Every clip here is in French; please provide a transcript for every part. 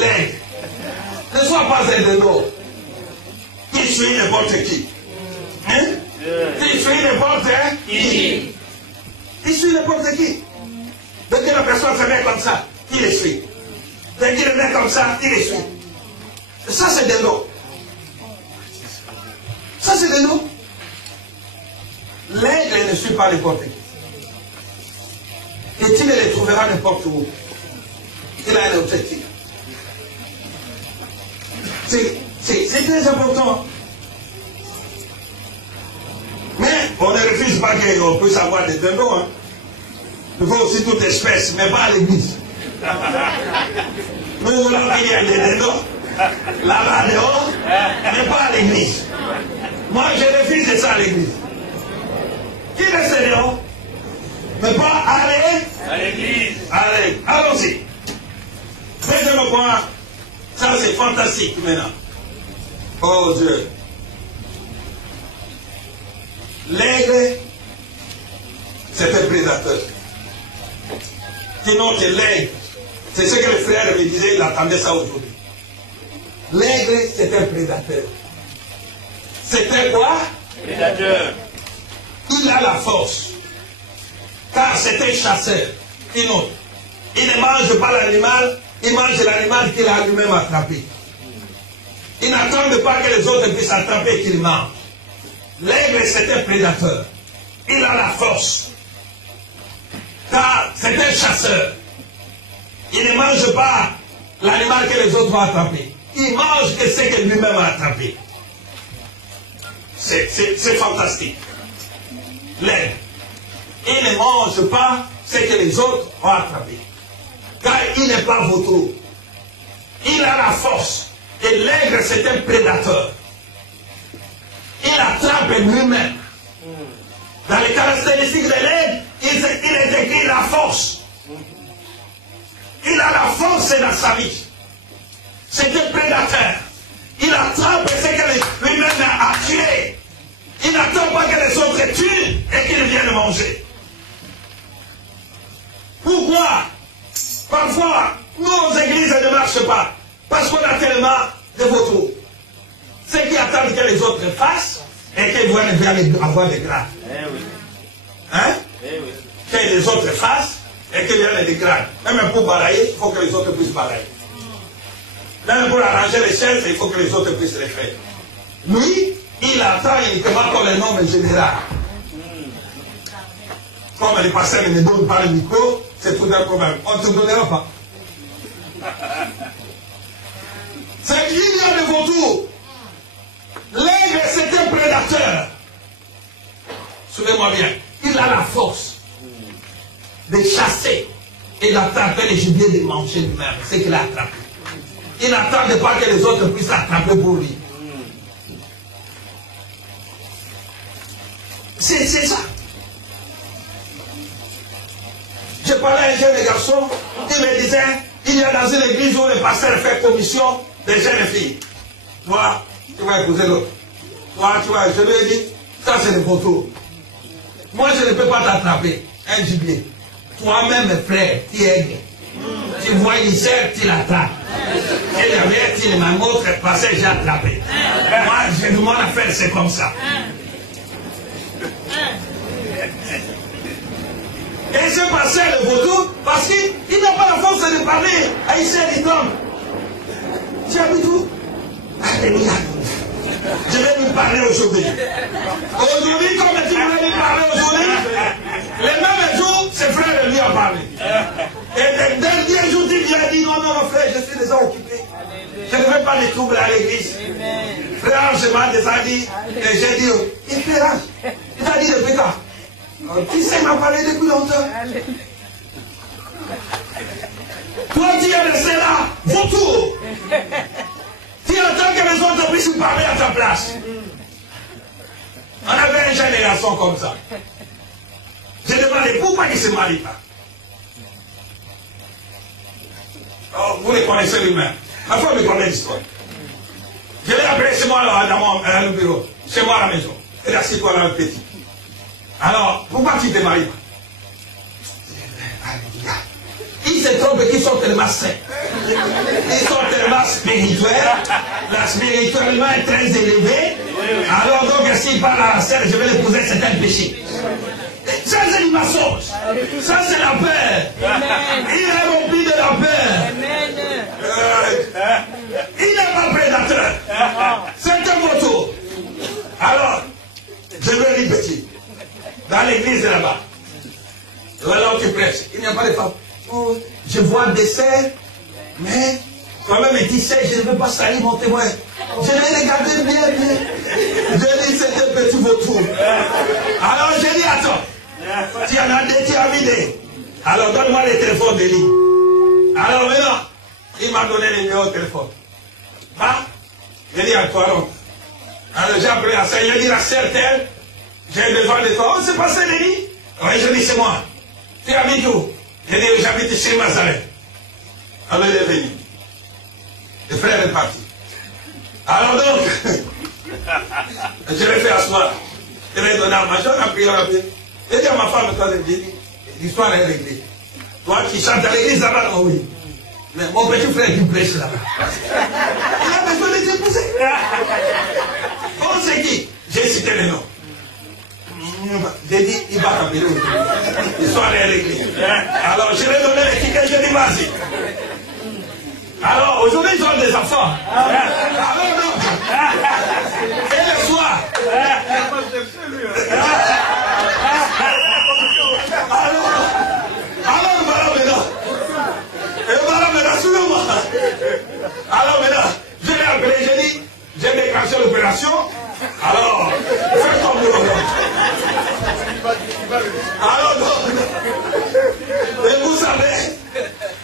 L'aigle. Ne sois pas un déno. Qui suit n'importe qui. Hein? Qui suit n'importe qui. Qui suit n'importe qui. Dès que la personne se met comme ça, qui les suit. Dès qu'il le met comme ça, qui les suit. Ça, c'est des noms. Ça, c'est des noms. L'aigle ne suit pas n'importe qui. Et tu ne les trouveras n'importe où. Il a un objectif. C'est très important. Mais on ne refuse pas qu'on puisse avoir des dindons. Hein. Il faut aussi toute espèce, mais pas à l'église. Nous voulons qu'il y ait des dindons là-bas dehors, mais pas à l'église. Moi, je refuse de ça à l'église. Qui reste dehors? Mais pas aller à l'église. Allez, allons-y. Deuxième point, ça c'est fantastique maintenant. Oh Dieu. L'aigle, c'est un prédateur. Sinon, c'est l'aigle. C'est ce que le frère me disait, il attendait ça aujourd'hui. L'aigle, c'est un prédateur. C'est un quoi? Prédateur. Il a la force. Car c'est un chasseur. Il ne mange pas l'animal, il mange l'animal qu'il a lui-même attrapé. Il n'attend pas que les autres puissent attraper qu'il mange. L'aigle, c'est un prédateur. Il a la force. Car c'est un chasseur. Il ne mange pas l'animal que les autres vont attraper. Il mange que ce que lui-même a attrapé. C'est fantastique. L'aigle. Il ne mange pas ce que les autres ont attrapé. Car il n'est pas vautour. Il a la force. Et l'aigle, c'est un prédateur. Il attrape lui-même. Dans les caractéristiques de l'aigle, il est écrit la force. Il a la force dans sa vie. C'est un prédateur. Il attrape ce que lui-même a tué. Il n'attend pas que les autres tuent et qu'il vienne manger. Pourquoi? Parfois, nos églises ne marchent pas. Parce qu'on a tellement de vautours. Ceux qui attendent que les autres fassent et qu'ils viennent avoir des grades. Hein? Que les autres fassent et qu'ils viennent des grades. Même pour balayer, il faut que les autres puissent balayer. Même pour arranger les chaises, il faut que les autres puissent les faire. Lui, il attend uniquement comme un homme général. Comme les pasteurs ne donnent pas le micro, c'est tout un problème. On ne te donnera pas. C'est qu'il y a de vautours. L'aigle, c'est un prédateur. Suivez-moi bien. Il a la force de chasser et d'attraper les gibiers, de manger lui-même. C'est qu'il a attrapé. Il n'attend pas que les autres puissent attraper pour lui. C'est ça. Je parlais à un jeune garçon, il me disait, il y a dans une église où le pasteur fait commission des jeunes filles. Toi, tu vas épouser l'autre. Toi, tu vas, je lui ai dit, ça c'est le vautour. Moi, je ne peux pas t'attraper, un gibier. Toi-même, frère, tu es aigle. Tu vois une chair, tu l'attrapes. Et derrière, tu me montres, parce que j'ai attrapé. Moi, je demande à faire, c'est comme ça. Et c'est passé le vautour parce qu'il n'a pas la force de parler à Issa Litom. Tu habites où? Alléluia. Je vais lui parler aujourd'hui. Aujourd'hui, comme tu voulais lui parler aujourd'hui, les mêmes jours, ses frères lui ont parlé. Et le dernier jour, il lui a dit, non, mon frère, je suis déjà occupé. Je ne veux pas les troubles à l'église. Frère, je m'ai déjà dit, et j'ai dit, il fait l'âge. Il t'a dit depuis quand? Qui sait m'a parlé depuis longtemps? Toi, tu es resté là, vautour. Tu attends que les autres puissent parler à ta place. On avait un jeune garçon comme ça. J'ai demandé pourquoi il ne se marie pas. Oh, vous les connaissez lui-même. Il faut me connaître l'histoire. Je l'ai appelé chez moi dans le bureau, chez moi à la maison. Et là, c'est quoi là le petit? Alors, pourquoi tu te maries pas? Il se trompe qu'ils sont tellement sains. Ils sont tellement spirituels. La spirituellement est très élevée. Alors donc, s'ils parlent à la sœur, je vais l'épouser, c'est un péché. Ça, c'est du mensonge. Ça, c'est la peur. Il est rempli de la peur. Il n'est pas prédateur. C'est un moto. Alors, je vais répéter. Dans l'église là-bas, voilà où tu prêches. Il n'y a pas de femme. Oh, je vois des sœurs, mais quand même, il dit, je ne veux pas salir mon témoin. Je l'ai regardé bien. Je dis, c'est un petit vautour. Alors, je dis, attends. Tu en as des, tu as vidé. Alors, donne-moi les téléphones de lui. Alors, maintenant, il m'a donné les numéros de téléphone. Ah, je dis à toi, donc. Alors, j'ai appelé la sœur, je dis, la sœur telle, j'ai besoin de toi. Oh, c'est pas ça, Denis? Oui, je dis, c'est moi. Tu habites où? Je dis, j'habite chez Mazareth. Alors, il est venu. Le frère est parti. Alors donc, je l'ai fait asseoir. Je l'ai donné à ma soeur, on a prié, on a prié. J'ai dit à ma femme, toi, l'histoire est réglée. Toi qui chantes à l'église là-bas, non, oui. Mais mon petit frère qui prêche là-bas. Il a besoin de t'épouser. Bon, c'est qui? J'ai cité les noms. J'ai dit, il va t'appeler aujourd'hui. L'histoire est réglée. Alors, je lui ai donné les tickets, je dis, vas-y. Alors, aujourd'hui, ils ont des enfants. Alors, donc, et le soir, alors, voilà maintenant. Et voilà maintenant, suivez-moi. Alors, maintenant, je l'ai appelé, j'ai dit, j'ai déclenché l'opération. Alors, fais ton boulot. Alors, donc, et vous savez,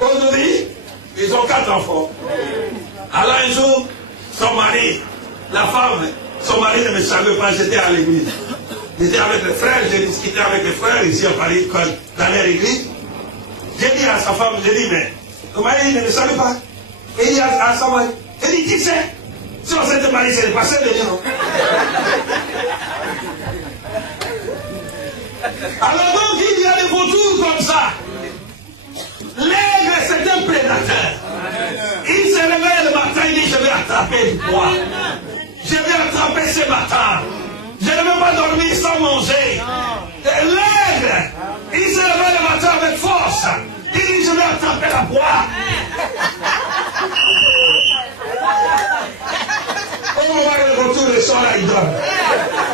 aujourd'hui, ils ont 4 enfants. Alors un jour, son mari, la femme, son mari ne me savait pas, j'étais à l'église. J'étais avec les frères, j'ai discuté avec les frères ici à Paris, dans leur église. J'ai dit à sa femme, j'ai dit, mais le mari ne me savait pas. Et il dit à sa mari, il dit, tu sais, si on s'était marié, c'est le passé de nous. Alors donc, il y a des vautours comme ça. L'aigle, c'est un prédateur. Il se réveille le matin, il dit, je vais attraper du poids. Je vais attraper ce matin. Je ne vais pas dormir sans manger. L'aigle, il se réveille le matin avec force. Il dit, je vais attraper la proie. Au moment où le retour de son là, il dort.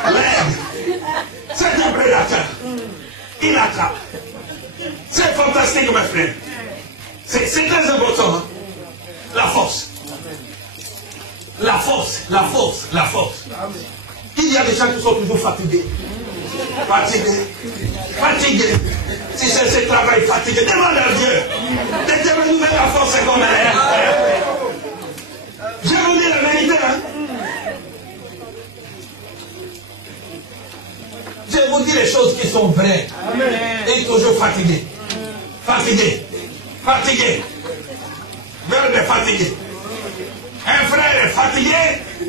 L'aigle, c'est un prédateur. Il attrape. C'est fantastique, mes frères. C'est très important. Hein? La force. La force, la force, la force. Il y a des gens qui sont toujours fatigués. Fatigués. Fatigués. Si c'est ce travail fatigué, demande à Dieu de te renouveler la force comme elle est. Je vous dis la vérité. Hein? Je vous dis les choses qui sont vraies. Et toujours fatigué. Fatigué. Fatigué. Verbe est fatigué. Un frère est fatigué,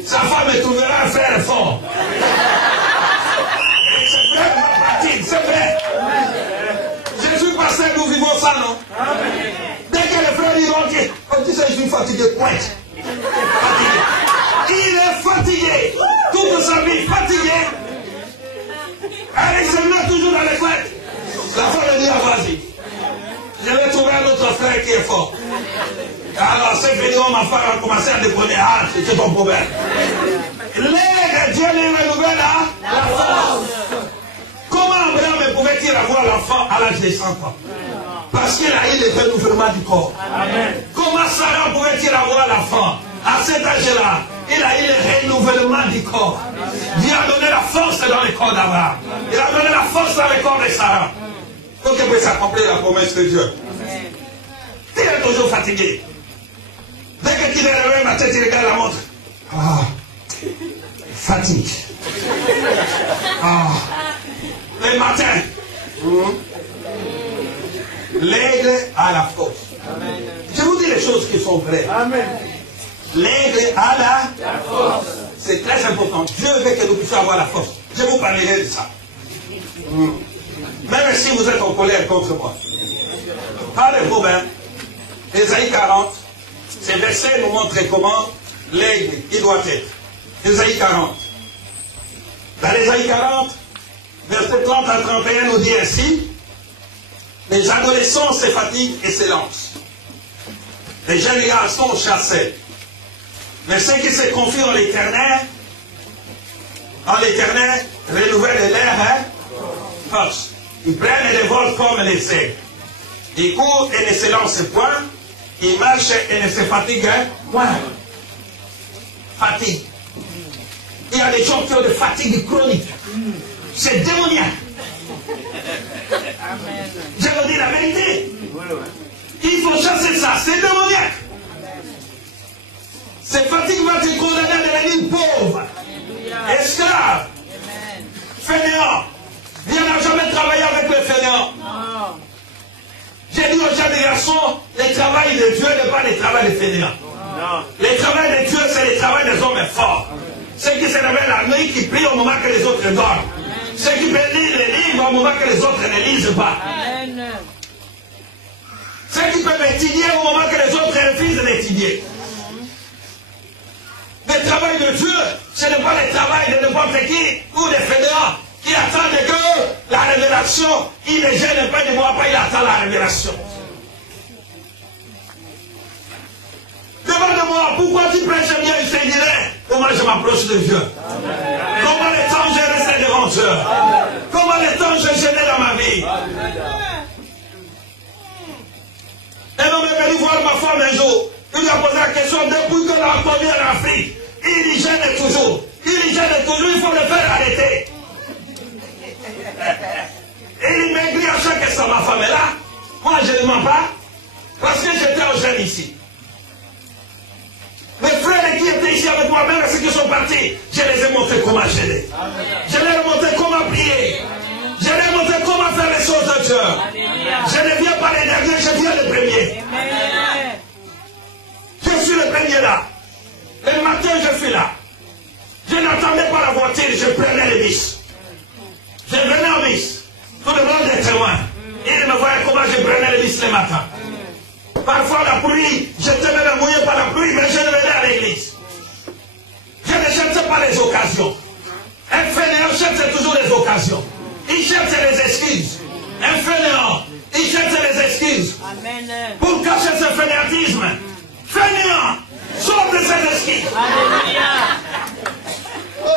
sa femme trouvera un frère fort. Et ce frère va partir, c'est vrai. Jésus pasteur, nous vivons ça, non? Dès que le frère dit, ok, on dit ça, je suis fatigué, pointe. Fatigué. Il est fatigué. Toute sa vie fatigué. Elle se met toujours dans les fêtes. La femme dit, ah, vas-y. Je vais trouver un autre frère qui est fort. Alors, c'est fini, ma femme a commencé à déconner. Ah, c'est ton problème. L'aigle, Dieu lui renouvelle la force. Comment Abraham pouvait-il avoir l'enfant à l'âge de 100 ans? Parce qu'il a eu le renouvellement du corps. Amen. Comment Sarah pouvait-il avoir l'enfant? À cet âge-là, il a eu le renouvellement du corps. Dieu a donné la force dans le corps d'Abraham. Il a donné la force dans le corps de Sarah. Pour qu'il puisse accomplir la promesse de Dieu. Il est toujours fatigué. Dès qu'il est réveillé, ma tête, il regarde la montre. Ah, fatigue. Ah, le matin. L'aigle a la force. Amen. Je vous dis les choses qui sont vraies. L'aigle a la force. C'est très important. Dieu veut que nous puissions avoir la force. Je vous parlerai de ça. Même si vous êtes en colère contre moi. Pas de problème. Ésaïe 40, Ces versets nous montrent comment l'aigle, il doit être. Ésaïe 40. Dans l'Ésaïe 40, verset 30 à 31 nous dit ainsi: les adolescents se fatiguent et se lancent. Les jeunes garçons chassés. Mais ceux qui se confient en l'Éternel, renouvellent leur force. Ils prennent des vols comme les aigles. Ils courent et ne se lancent point. Ils marchent et ne se fatiguent point. Fatigue. Il y a des gens qui ont des fatigues chroniques. C'est démoniaque. Je vous dis la vérité. Il faut chasser ça. C'est démoniaque. Cette fatigue va te condamner à devenir pauvre, esclave, fainéant. Dieu n'a jamais travaillé avec les fainéants. J'ai dit aux jeunes garçons, le travail de Dieu n'est pas le travail des fainéants. Le travail de Dieu, c'est le travail des hommes forts. Ceux qui se réveillent la nuit, qui prient au moment que les autres dorment. Ceux qui peuvent lire les livres au moment que les autres ne lisent pas. Ceux qui peuvent étudier au moment que les autres refusent d'étudier. Le travail de Dieu, ce n'est pas le travail de n'importe qui ou des fainéants qui attendent que la révélation, il ne gêne pas, ne voit pas, il attend la révélation. Demande-moi, pourquoi tu prêches bien, je te dirai comment je m'approche de Dieu. Comment le temps j'ai resté devant Dieu. Comment le temps j'ai gêné dans ma vie. Un homme est venu voir ma femme un jour. Il lui a posé la question, depuis que l'on conduit en Afrique, il y gêne toujours. Il y gêne toujours, il faut le faire arrêter. Et il maigrit à chaque instant. Ma femme est là. Moi, je ne mens pas. Parce que j'étais au jeune ici. Mes frères qui étaient ici avec moi, même ceux qui sont partis, je les ai montré comment gêner. Je leur ai montré comment prier. Je leur ai montré comment faire les choses de Dieu. Je ne viens pas les derniers, je viens les premiers. Je suis le premier là. Le matin, je suis là. Je n'attendais pas la voiture, je prenais les bus. Je venais en bus. Tout le monde est témoin. Ils me voyaient comment je prenais les bus le matin. Parfois la pluie, j'étais même mouillé par la pluie, mais je venais à l'église. Je ne cherchais pas les occasions. Un fainéant cherche toujours les occasions. Il cherche les excuses. Un fainéant, il cherche les excuses. Amen. Pour cacher ce fainéantisme. Fainéant, sort de ses excuses. Oh,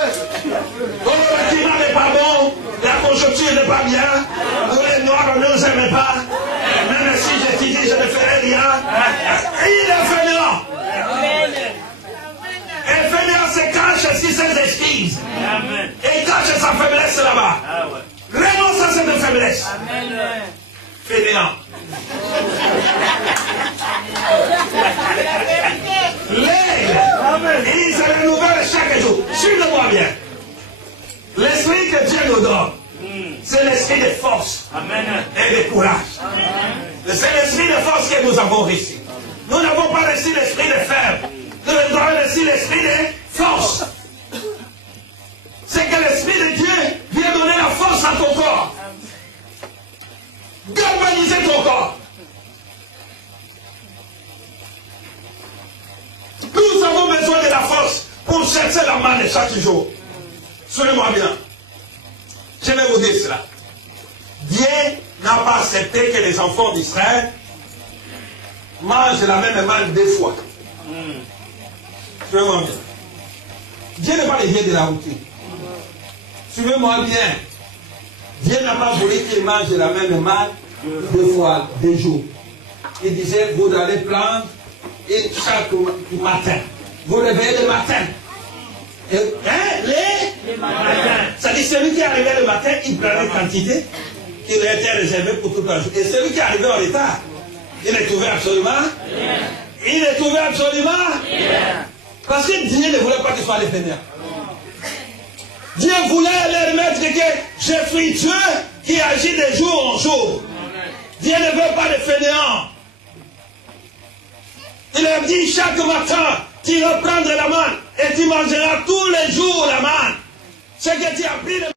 le climat n'est pas bon, la conjoncture n'est pas bien, nous les noirs ne nous aiment pas, même si j'étudie, je ne ferai rien. Il est fainéant. Et le fainéant se cache si ses excuses. Et il cache sa faiblesse là-bas. Renonce à cette faiblesse. Fainéant. L'aigle, il se renouvelle chaque jour. Suivez-moi bien. L'esprit que Dieu nous donne, c'est l'esprit de force et de courage. C'est l'esprit de force que nous avons ici. Nous n'avons pas reçu l'esprit de faible. Nous avons reçu l'esprit de force. C'est que l'esprit de Dieu vient donner la force à ton corps. Galvaniser ton corps. Nous avons besoin de la force pour chercher la manne chaque jour. Suivez-moi bien. Je vais vous dire cela. Dieu n'a pas accepté que les enfants d'Israël mangent la même manne deux fois. Suivez-moi bien. Dieu n'est pas le Dieu de la routine. Suivez-moi bien. Dieu n'a pas voulu qu'ils mangent la même manne deux fois, deux jours. Il disait, vous allez prendre chaque matin. Vous réveillez le matin. Les matins. Ça dit celui qui est arrivé le matin, il prenait une quantité qui lui était réservée pour toute la journée. Et celui qui est arrivé en retard, il ne trouvait absolument rien. Il ne trouvait absolument rien. Parce que Dieu ne voulait pas qu'il soit les fainéants. Dieu voulait leur mettre que je suis Dieu qui agit de jour en jour. Dieu ne veut pas de fainéants. Il leur dit chaque matin, tu vas prendre la manne et tu mangeras tous les jours la manne. Ce que tu as pris